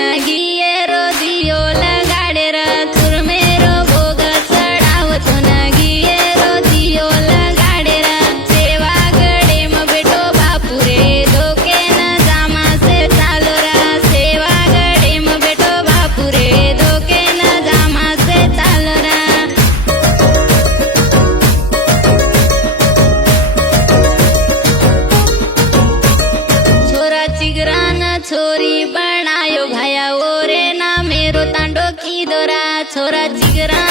नगिये row दियो लगाड़े रा चूर मेरो भोग चढ़ावतो नगिये रो दियो लगाड़े रा सेवा गड़े में बेटो बापू रे धोके न जामा से चालो रा सेवा गड़े में बेटो बापू रे धोके न जामा से चालो रा छोरा चिगरा न छोरी बनायो भाया ओरे ना मेरो तांडो की दोरा छोरा चिगरा